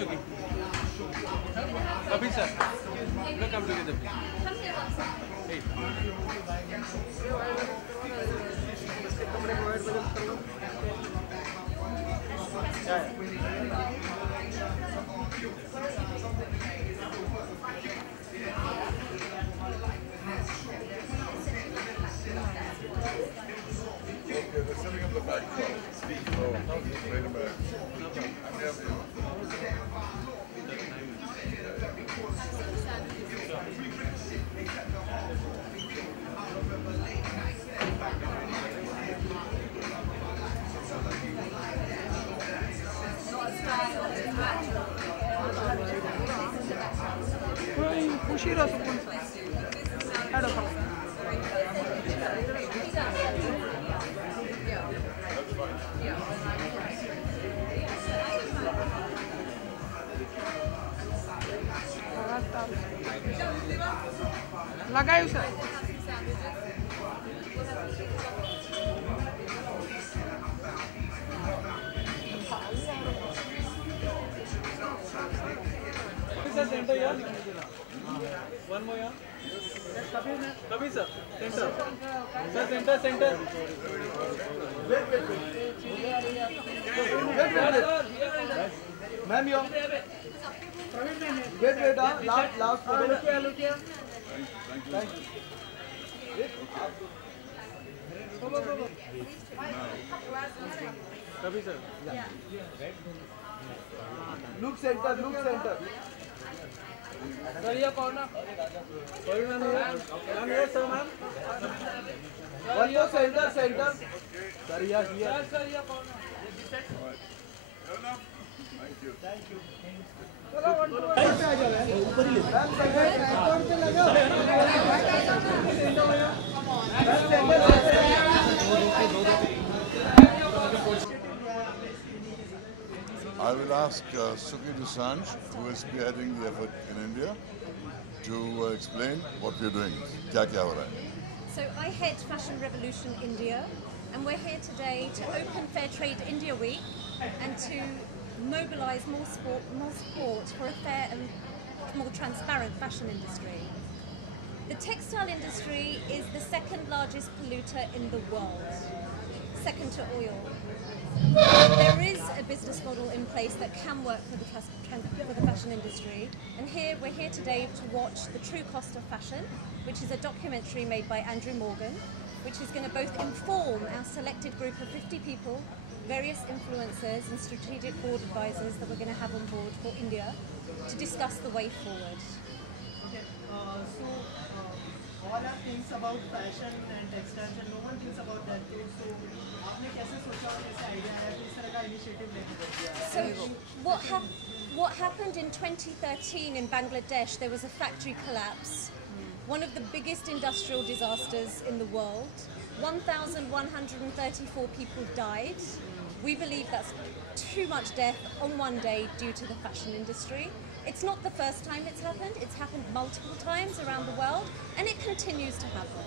Suki. Kabir sir, look, come together, please. Hey. They're sitting in the back row. So, wait a minute. लगायो sir Center here. One more here. Kabir sir, center. Sir, center. Ma'am you wait last Thank you. Kabir sir. Look center Sir, here corner. Sorry, ma'am. Ma'am, here, sir, ma'am. One more center sir here Sir, here corner. Thank you. I will ask Suki Dosanjh, who is spearheading the effort in India, to explain what we are doing. Kya ho raha hai? So I head Fashion Revolution India, and we're here today to open Fair Trade India Week and to mobilise more support for a fair and more transparent fashion industry. The textile industry is the second largest polluter in the world, second to oil. There is a business model in place that can work for the fashion industry, and we're here today to watch The True Cost of Fashion, which is a documentary made by Andrew Morgan, which is going to both inform our selected group of 50 people, various influencers and strategic board advisors that we're going to have on board for India to discuss the way forward. Okay, all are things about fashion and textiles and no one thinks about that too. So, आपने कैसे सोचा और कैसे idea आया कि इस तरह का इनिशिएटिव लेके बढ़िया? So what happened in 2013 in Bangladesh, there was a factory collapse, one of the biggest industrial disasters in the world. 1,134 people died. We believe that's too much death on one day due to the fashion industry. It's not the first time it's happened multiple times around the world, and it continues to happen.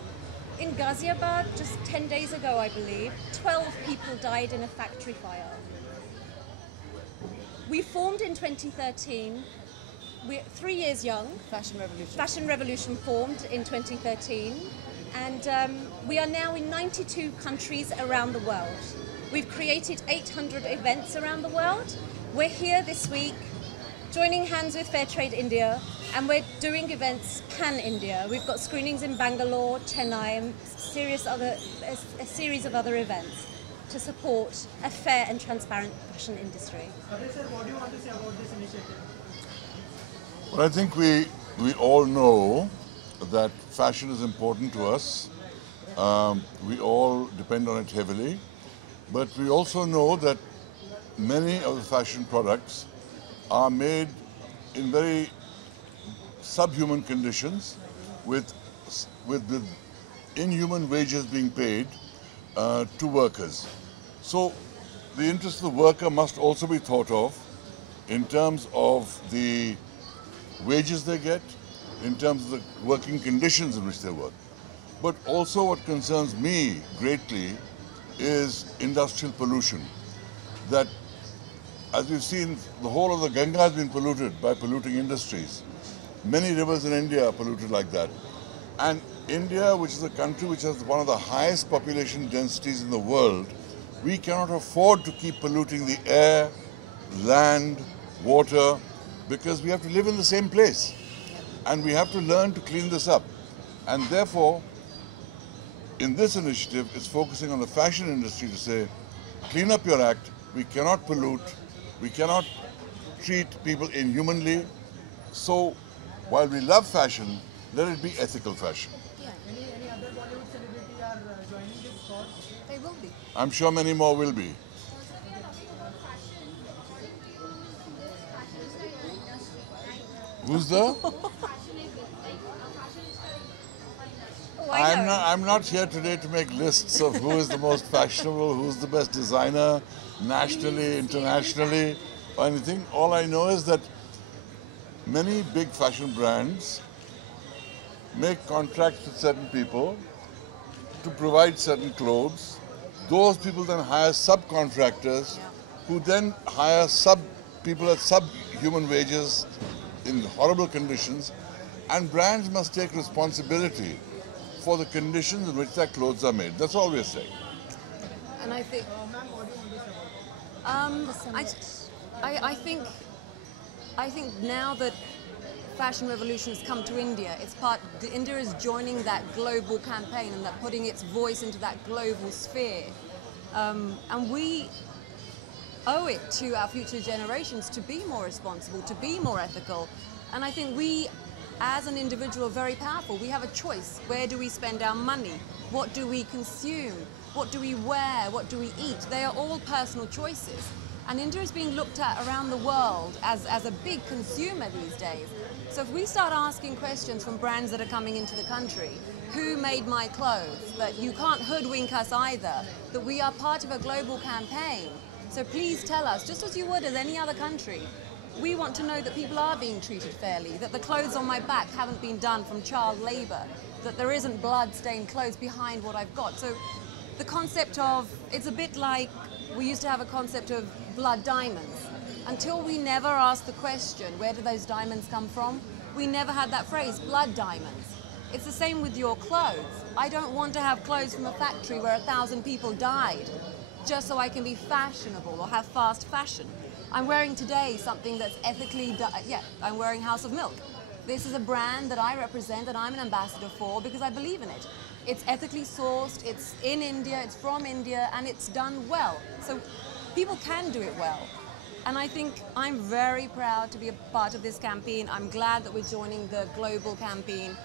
In Ghaziabad, just 10 days ago I believe, 12 people died in a factory fire. We formed in 2013, we're 3 years young. Fashion Revolution formed in 2013, and we are now in 92 countries around the world. We've created 800 events around the world. We're here this week joining hands with Fair Trade India, and we're doing events pan-India. We've got screenings in Bangalore, Chennai, and a series of other events to support a fair and transparent fashion industry. Kabir sir, what do you want to say about this initiative? Well, I think we all know that fashion is important to us. We all depend on it heavily. But we also know that many of the fashion products are made in very subhuman conditions with inhuman wages being paid to workers. So the interest of the worker must also be thought of in terms of the wages they get, in terms of the working conditions in which they work. But also what concerns me greatly is industrial pollution. That as we've seen, the whole of the Ganga has been polluted by polluting industries. Many rivers in India are polluted like that. And India, which is a country which has one of the highest population densities in the world, we cannot afford to keep polluting the air, land, water, because we have to live in the same place. And we have to learn to clean this up. And therefore, in this initiative, it's focusing on the fashion industry to say, clean up your act, we cannot pollute, we cannot treat people inhumanly. So, while we love fashion, let it be ethical fashion. Any other Bollywood celebrity are joining this cause? They will be. I'm sure many more will be. Who's the? I'm not here today to make lists of who is the most fashionable, who's the best designer, nationally, internationally, or anything. All I know is that many big fashion brands make contracts with certain people to provide certain clothes. Those people then hire subcontractors who then hire people at subhuman wages in horrible conditions, and brands must take responsibility for the conditions in which their clothes are made. That's all we're saying. And I think, I think now that Fashion Revolution has come to India, India is joining that global campaign and that putting its voice into that global sphere. And we owe it to our future generations to be more responsible, to be more ethical. And I think we, as an individual, are very powerful. We have a choice. Where do we spend our money? What do we consume? What do we wear? What do we eat? They are all personal choices. And India is being looked at around the world as a big consumer these days. So if we start asking questions from brands that are coming into the country, who made my clothes? That you can't hoodwink us either, that we are part of a global campaign. So please tell us, just as you would as any other country, we want to know that people are being treated fairly, that the clothes on my back haven't been done from child labour, that there isn't blood-stained clothes behind what I've got. So the concept of, it's a bit like we used to have a concept of blood diamonds. Until we never asked the question, where do those diamonds come from? We never had that phrase, blood diamonds. It's the same with your clothes. I don't want to have clothes from a factory where 1,000 people died just so I can be fashionable or have fast fashion. I'm wearing today something that's ethically, I'm wearing House of Milk. This is a brand that I represent and I'm an ambassador for because I believe in it. It's ethically sourced, it's in India, it's from India, and it's done well. So people can do it well. And I think I'm very proud to be a part of this campaign. I'm glad that we're joining the global campaign.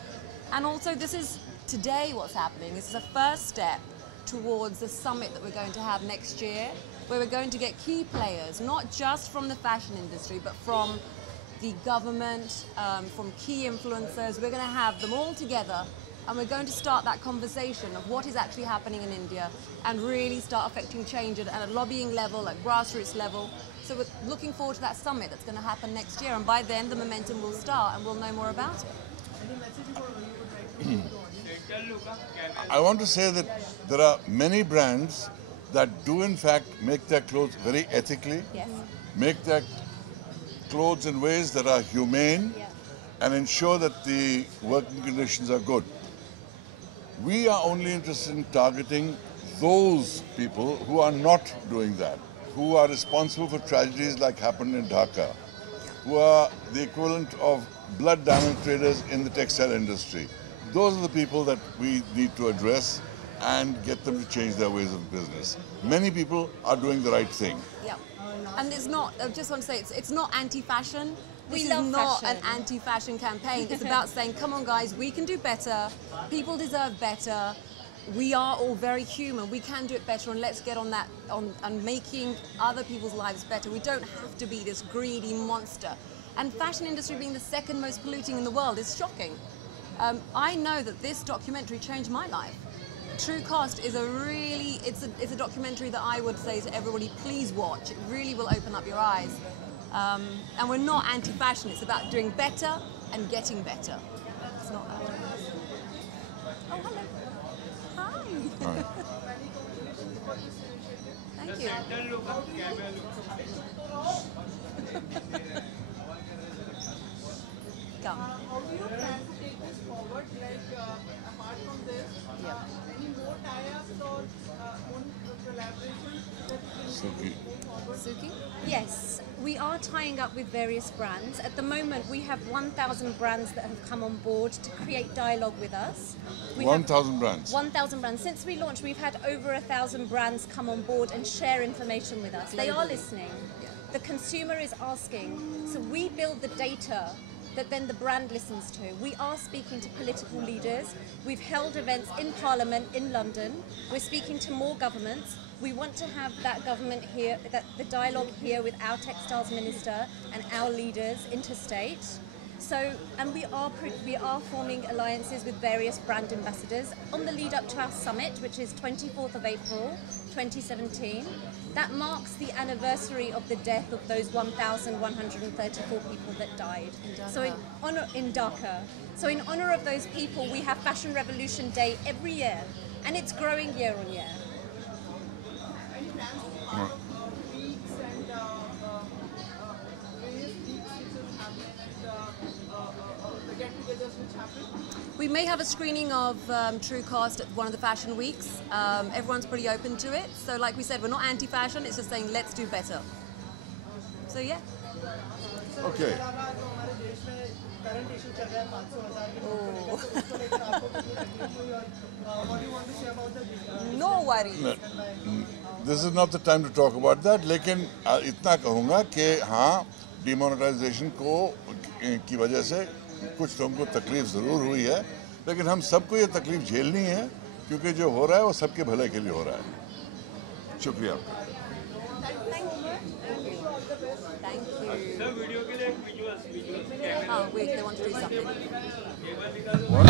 And also this is today what's happening. This is a first step towards the summit that we're going to have next year, where we're going to get key players, not just from the fashion industry, but from the government, from key influencers. We're going to have them all together, and we're going to start that conversation of what is actually happening in India and really start affecting change at a lobbying level, at grassroots level. So we're looking forward to that summit that's going to happen next year, and by then the momentum will start and we'll know more about it. Any message you would like to give to the audience? I want to say that there are many brands that do in fact make their clothes very ethically, Yes. make their clothes in ways that are humane, and ensure that the working conditions are good. We are only interested in targeting those people who are not doing that, who are responsible for tragedies like happened in Dhaka, who are the equivalent of blood diamond traders in the textile industry. Those are the people that we need to address and get them to change their ways of business. Many people are doing the right thing. Yeah. And it's not, I just want to say, it's not anti-fashion. This is love not fashion. an anti-fashion campaign. It's about saying, come on guys, we can do better. People deserve better. We are all very human. We can do it better, and let's get on that, on making other people's lives better. We don't have to be this greedy monster. And fashion industry being the second most polluting in the world is shocking. I know that this documentary changed my life. True Cost is it's a documentary that I would say to everybody, please watch. It really will open up your eyes. And we're not anti-fashion, it's about doing better and getting better. It's not that. Oh, hello. Hi. All right. Thank you. Yes, we are tying up with various brands. At the moment, we have 1,000 brands that have come on board to create dialogue with us. 1,000 brands. 1,000 brands. Since we launched, we've had over 1,000 brands come on board and share information with us. They are listening. The consumer is asking. So we build the data that then the brand listens to. We are speaking to political leaders. We've held events in Parliament in London. We're speaking to more governments. We want to have that government here, the dialogue here with our textiles minister and our leaders interstate. So, and we are forming alliances with various brand ambassadors on the lead up to our summit, which is 24th of April, 2017. That marks the anniversary of the death of those 1,134 people that died. So in Dhaka. So in honor of those people, we have Fashion Revolution Day every year, and it's growing year on year. Any plans for weeks and various weeks which will happen and the get-togethers which happen? We may have a screening of TrueCast at one of the fashion weeks. Everyone's pretty open to it. So like we said, we're not anti-fashion, it's just saying let's do better. So yeah. Okay. Current issue चल रहा है 500,000 के note को लेकर, तो उसको लेकर आपको कितनी तकलीफ हुई और what do you want to say about the No worries. This is not the time to talk about that. लेकिन इतना कहूँगा कि हाँ, डिमोनेटाइजेशन की वजह से कुछ लोगों को तकलीफ ज़रूर हुई है, लेकिन हम सबको ये तकलीफ झेलनी है, क्योंकि जो हो रहा है वो सबके भले के लिए हो रहा है. शुक्रिया. Thank you. वीडियो के लिए visuals Oh, wait, they want to do something. What?